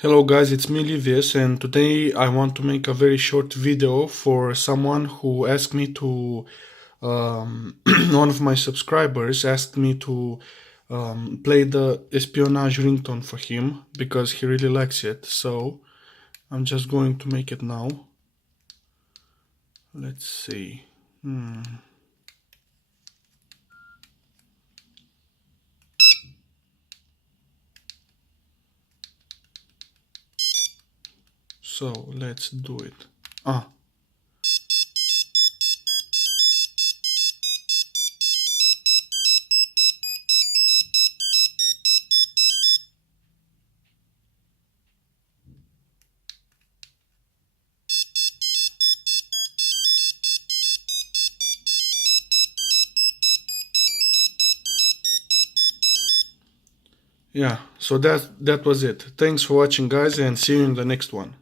Hello guys, it's me Livius, and today I want to make a very short video for someone who asked me to, one of my subscribers asked me to play the espionage ringtone for him because he really likes it. So I'm just going to make it now. Let's see. So let's do it. Yeah, so that was it. Thanks for watching guys, and see you in the next one.